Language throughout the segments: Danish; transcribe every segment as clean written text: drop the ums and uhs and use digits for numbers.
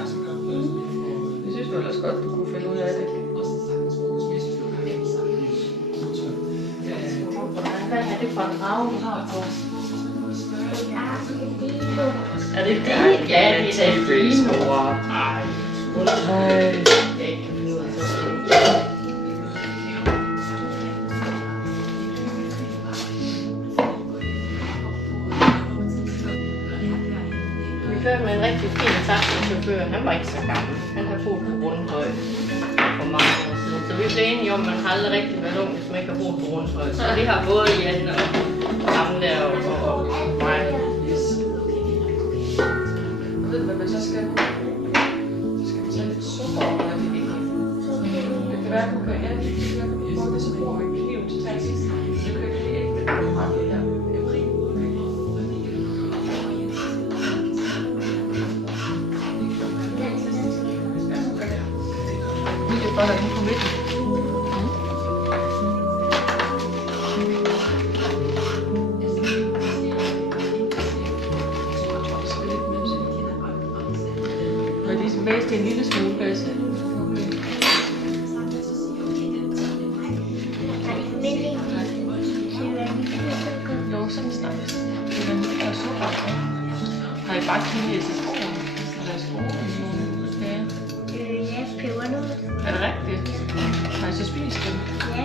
Jeg synes ellers godt, du kunne finde ud af det. Hvad er det for en rav, du har på? Er det det? Ja, det er Delfino. Ej. Vi kørte med en rigtig fin taxichauffør. Han var ikke så gammel. Han har boet på Rundhøj for mange år siden. Så vi blev enige om, at man har aldrig rigtig været ung, hvis man ikke har boet på Rundhøj. Så vi har både Jan og ham der og mig. Jeg ved, hvad man så skal. Så skal man tage lidt sukker over det ikke. Det kan være, at du kan få det, så bruger vi kniv til taxi. Det kan ikke ikke med det fra det her. Det er godt, at den på midten. Og lige væste en lille smule basse. Jo, sådan snakkes. Det er noget, der er sukker. Har I bare kigget i SFO'en? Eller SFO'en? Ja, pebernødder. Er det rigtigt? Har I så spist dem? Ja,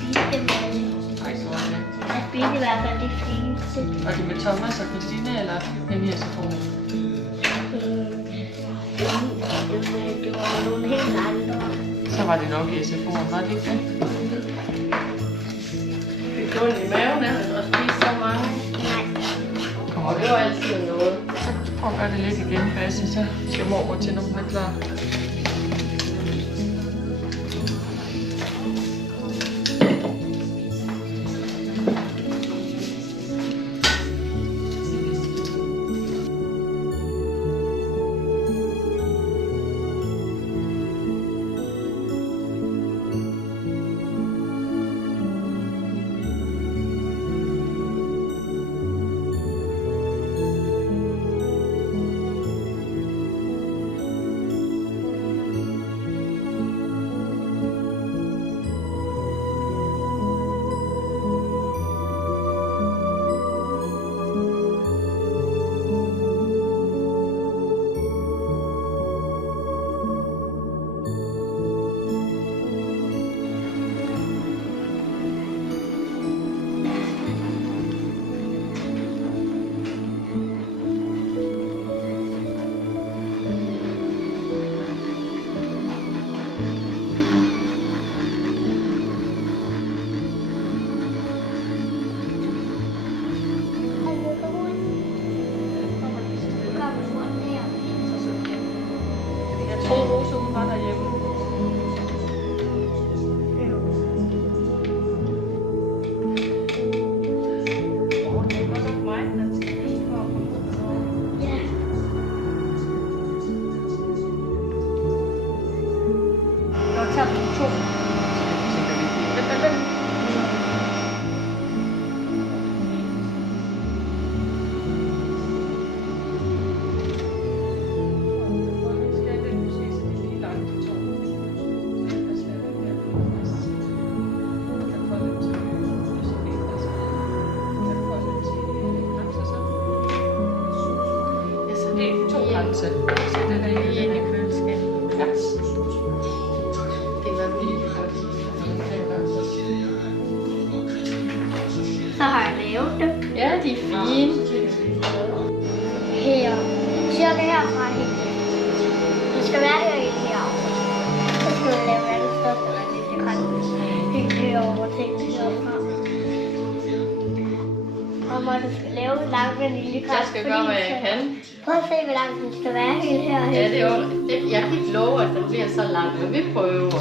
spiste dem alle. Nej, så var det. Jeg spiste i hvert fald de fineste. Var det med Thomas og Christine, eller dem i SFO'en? Det var nogle helt andre. Så var det nok i SFO'en, var det ikke det? Vi fik ondt i maven af at spise så mange. Nej. Og det var altid noget. Så prøv at gøre det lidt igen, Basse, så skal mormor til, når hun er klar. Jeg troede, Rosa hun var derhjemme. Det var nok mig, der skal lige for at komme ud. Ja. Jeg tager den 2. Vent. Så den er lige inde i køleskabet. Ja. Det var vildt godt. Så har jeg lavet dem. Ja, de er fine. Her. Cirka herfra helt. Det skal være helt herovre. Så skal jeg lave alle stoffer, og det kan helt herovre til herfra. Og må du skal lave langt med lille kram. Jeg skal gøre, hvad jeg kan. Prøv at se, hvor langt den skal være helt her. Ja, det er jo, jeg kan ikke love, at den bliver så lang, men vi prøver.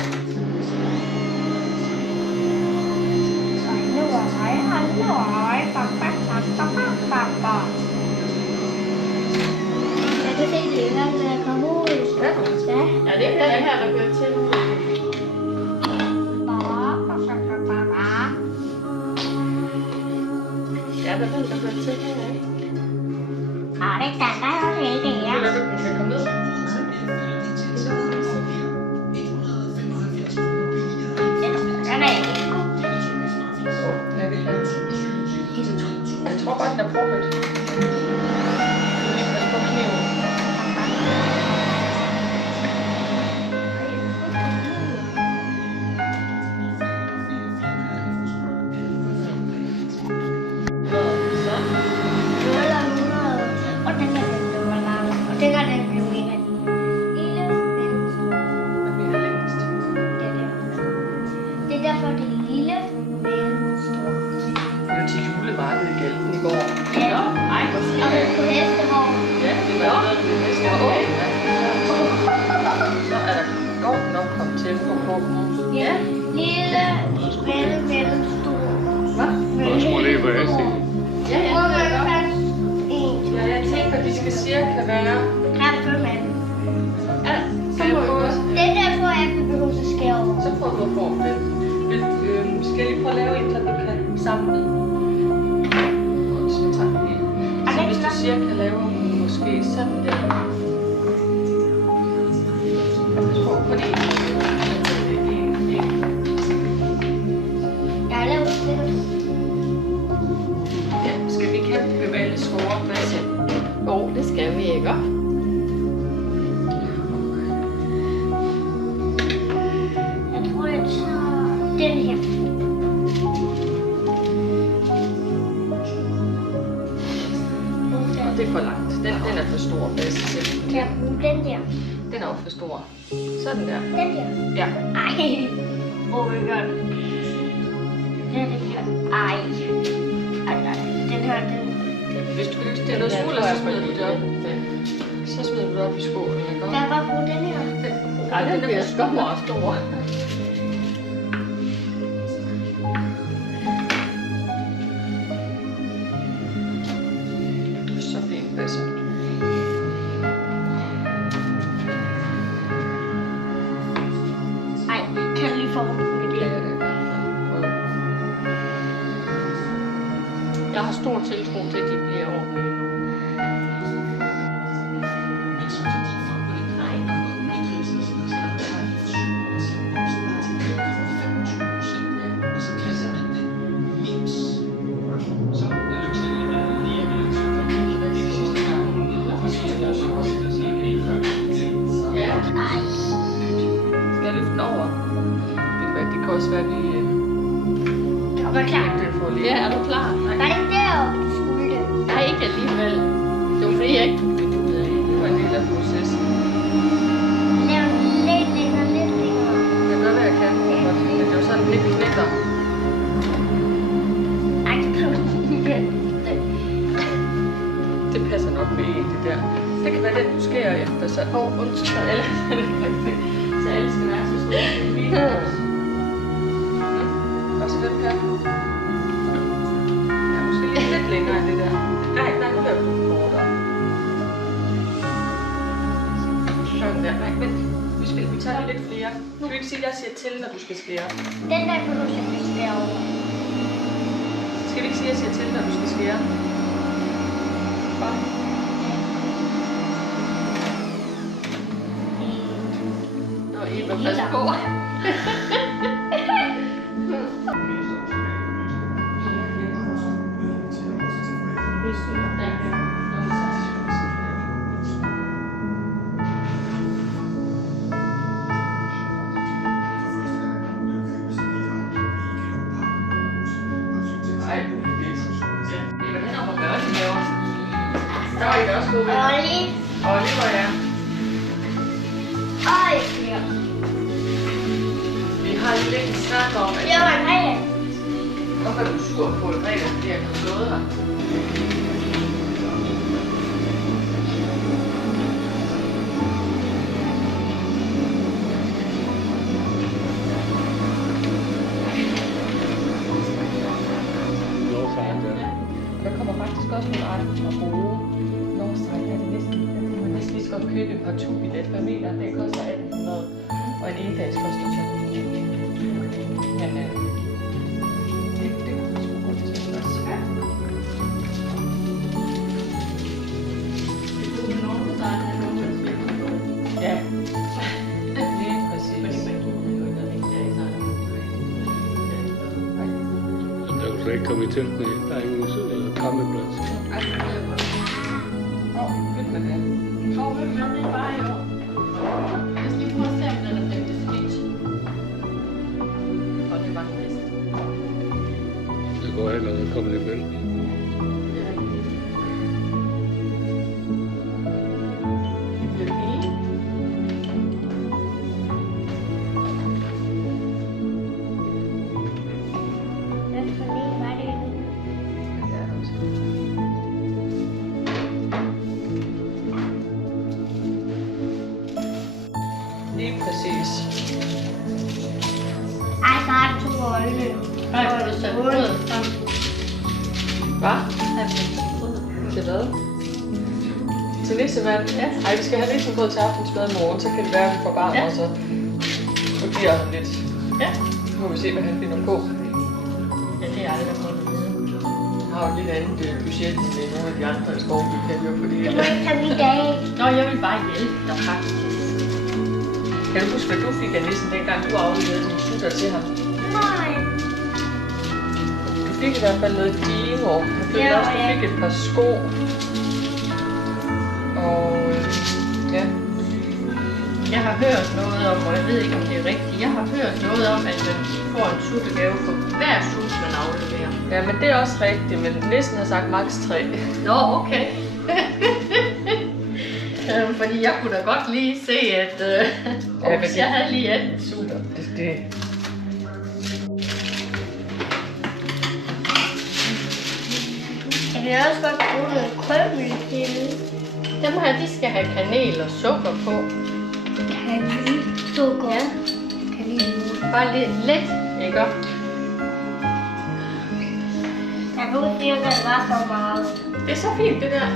Jeg kan se det i hvert fald, når jeg kommer ud. Ja. Ja. Ja, det er det her, der gør til. Ja, der er den, der gør til her, ikke? Det kan også helt det, ja. Vil du, den kan komme ned? Skal jeg lige prøve at lave en, så du kan sammen med? Godt, så tager vi det. Så hvis du cirka laver måske sådan der. På det. Jeg har lavet det. Ja, skal vi kan bevæge skåret med til? Jo, det skal vi ikke. Jeg tror, jeg tager den her. Og det er for langt. Den er for stor, Basse. Kan jeg bruge den der? Den er også for stor. Sådan der. Den der? Ja. Ej. Oh my god. Den der. Ej. Den her, den. Hvis du det er noget smule, så smider du det op. Så smider du det op i skålen, ikke? Kan jeg bare bruge den her? Ej, den bliver stor. Så fint, Basse. Ej, kan jeg lige få den? Ja, det er godt. Jeg har stor tiltro til, at de bliver ordentlige. Skal jeg løfte den over? Det kan også være lige... Jeg var klar. Det får lige... Ja, er du klar? Var det ikke deroppe, du skulle det? Nej, ikke alligevel. Det var fordi, jeg ikke kunne finde ud af det. Det var en del af processen. Lav den lidt længere, lidt længere. Jeg gør, hvad jeg kan. Men det er jo sådan lidt knækker. Ej, det blev Det passer nok med en, det der. Det kan være den, du skærer efter, så... Undskyld. Så alle skal være så store. Og så den her. Ja, måske lige lidt længere end det der. Nej, nu laver du den kortere. Sådan der. Nej, vent. Vi tager lige lidt flere. Du kan ikke sige, at jeg siger til, når du skal skære. Den der kunne du simpelthen skære over. Skal vi ikke sige, at jeg siger til, når du skal skære? Bare. Nå, Eva, pas på. Ej, Eva, den er på børnehaver. Der var I også gode ved. Olli. og det var jeg. Ej, ja. Vi har lige lidt snak om, at Det var en regel. hvorfor er du sur på et regel, fordi jeg har slået dig? Der kommer faktisk også nogle andre at bruge. Northside er det næsten. Man næsten lige skal købe en partout-billet. Hvad mener det koster 1800, og en endags koster 1200. Men det kunne man sgu godt til også. Ja. Lige præcis. Der kan du ikke komme i telt med. Der er ingen campingplads. Fedt med det. Det er bare i år. Jeg skal lige prøve at se, om den er rigtig skidt. Og det var den næste. Det går heller ikke at komme imellem. Det bliver fint. Hvad for en var det? Lige præcis. Ej, så har du 2 øjne. Nej, har du sat brødet frem? Hvad? Har du sat brødet? Til hvad? Til nissemand? Ja. Ej, vi skal have risengrød til aftensmad i morgen, så kan det være, at vi får barn Ja. også. Og giver ham lidt. Ja. Nu må vi se, hvad han finder på. jeg aldrig fået at vide. Jeg har jo lidt andet budget end nogle af de andre i skovbekendte, fordi... Du må ikke tage min dag. Nå, jeg vil bare hjælpe dig faktisk. Kan du huske, hvad du fik af nissen, dengang du afleverede din sutter til ham? Nej. Du fik i hvert fald noget Dino. Jeg følte også, du fik et par sko. Og ja. Jeg har hørt noget om, og jeg ved ikke, om det er rigtigt. Jeg har hørt noget om, at man får en suttegave for hver sut, man afleverer. Ja, men det er også rigtigt, men nissen har sagt maks 3. Nå, okay. Fordi jeg kunne da godt lige se, at hvis jeg havde lige 18 sutter. Det. Jeg vil også godt bruge noget krømmel til. Dem her, de skal have kanel og sukker på. Kanel, sukker. Ja. Kanel. Bare lidt, ikke? Jeg kan ikke sige, at det var så meget. Det er så fint, det der.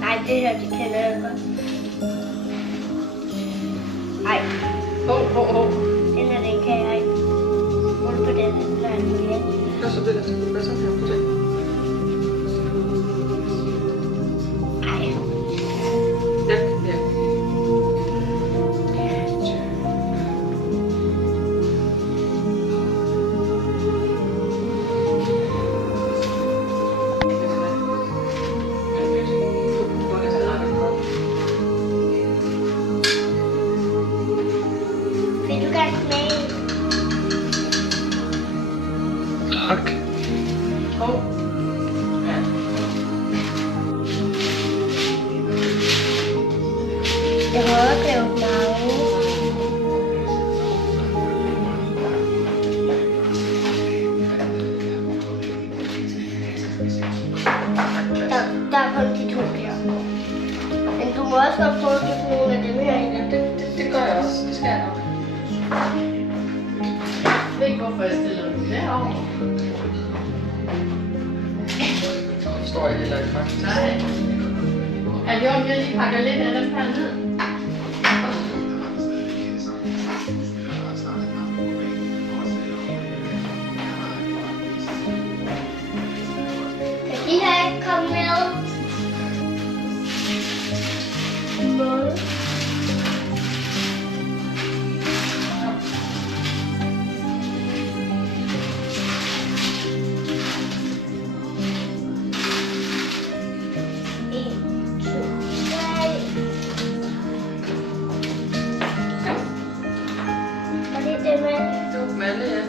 Nej, det her, det kender jeg godt. Nej, den her, den kan jeg ikke. Mål på den, når jeg nu igen. Hvad så det der? Hvad så kan du det? Nej. Ja. Vil du gerne smage? Tak. Jeg har også lavet mange. Der er kun de to der. Men du må også godt prøve at give nogle af dem her. Det gør jeg også. Det skal jeg nok. Jeg ved ikke, hvorfor jeg stiller dem derovre. Det forstår jeg heller ikke faktisk. Nej. Er det om, jeg lige pakker lidt af dem her ned? Kan de her ikke komme med? Mål. Malle, ja.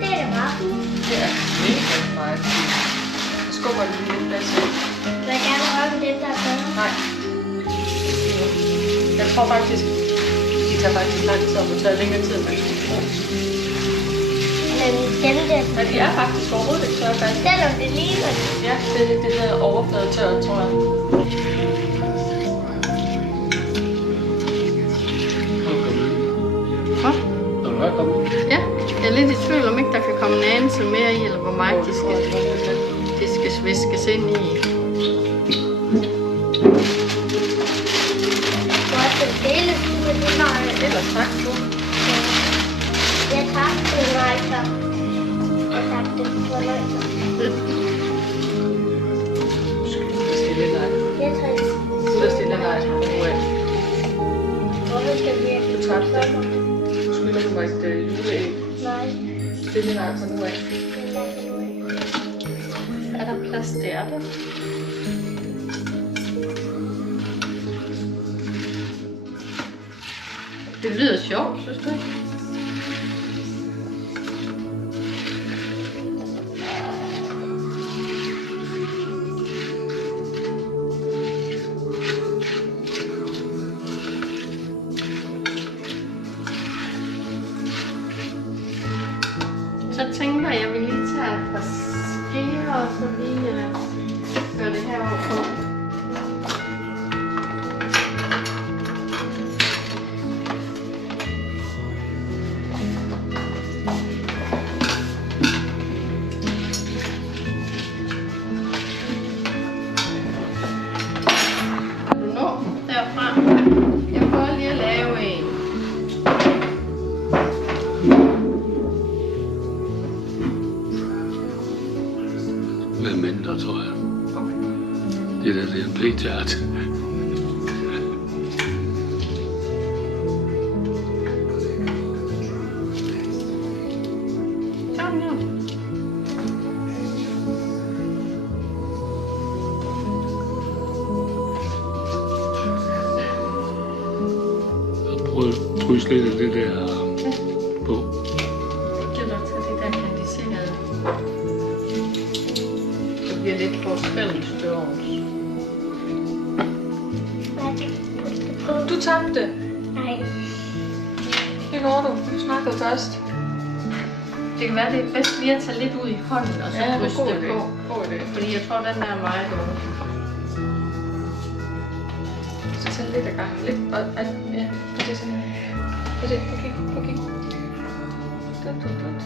Det er da meget fint. Det er mega meget fint. Jeg skubber lige lidt plads ind. Vil jeg gerne røre med dem, der er bedre? Nej. Jeg tror faktisk, de tager faktisk lang tid, og det tager længere tid, end man skulle tro. Men dem der... Men de er faktisk overhovedet ikke tørre fast. Selvom det ligner det. Ja, det hedder overfladetør, tror jeg. Når du er kommet. Ja, jeg er lidt i tvivl om ikke, der kan komme en anelse mere i, eller hvor meget de skal sviskes ind i. Du har også en dele, men det var... Ellers tak, du. Jeg tabte det nøjser. Jeg tabte det på nøjser. Stille dig. Jeg tager det. Sidder stille dig. Hvorfor skal vi ikke? Du tabte det. Du skylder mig et juleæg. Nej, Stille dig fra nu af. det er ikke nu af. Er der plads? Det er der. Det lyder sjovt, synes du ikke? Så tænker jeg, at vi lige tager et par skeer og så lige gør det her over på. Kan du nå derfra? Jeg prøver lige at lave en. Med mindre, tror jeg. Okay. Det der, det er en playchart. Sådan her. Og prøv at drysse lidt af det der på. Jeg gider tage det der kandiserede. Det bliver lidt forskelligt størrelse. Du tabte. Nej. Det går du. Du snakkede først. Det kan være, det er bedst lige at tage lidt ud i hånden og så ryste det på. God idé. Fordi jeg tror, den der er meget dårlig. Så tag lidt af gang. Lidt. Og, ja, præcis sådan her. Præcis. Okay. Okay. Dut.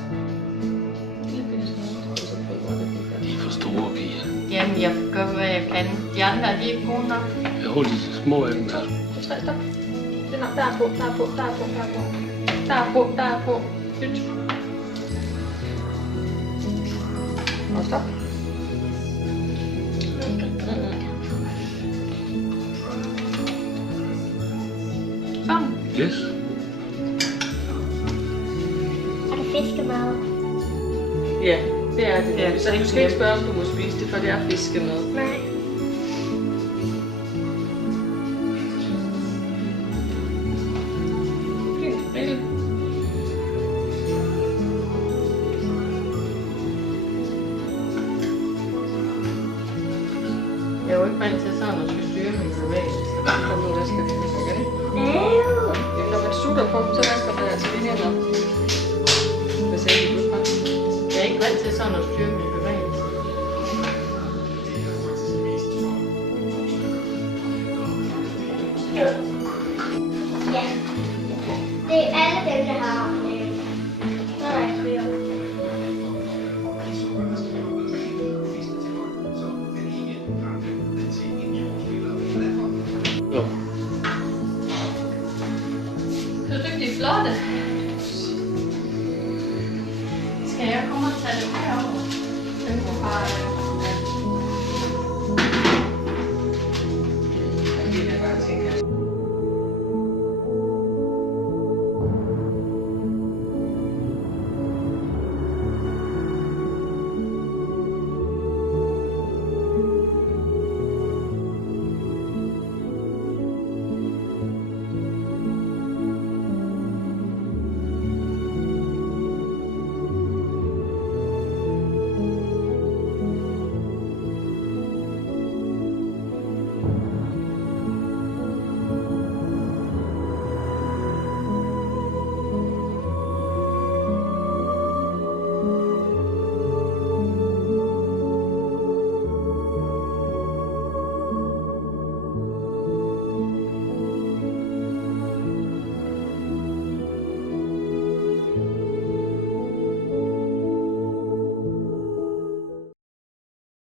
Lige bitte sådan noget. Og så prøver jeg det. De er for store piger. Jamen, jeg gør, hvad jeg kan. De andre, de er ikke gode nok. Jeg holder de små af dem her. 2, 3, stop. Det er nok. Der er på. Nyt. Og stop. Sådan. Yes. Er det fiskemad? Ja, det er det. Ja, Så du skal ikke spørge, om du må spise det, for det er fiskemad. Nej. Fint. Rigtig. Jeg er jo ikke vant til sådan at skulle styre min bevægelse. Så nu vasker vi det igen. Nej. Jamen, når man sutter på dem, så vasker man altså lige her. Hvad sagde du? Jeg er ikke vant til sådan at styre min bevægelse. Ja. Det er alle dem, der har nej, flere. Jo. Synes du ikke, de er flotte? Skal jeg komme og tage dem herover? Den må bare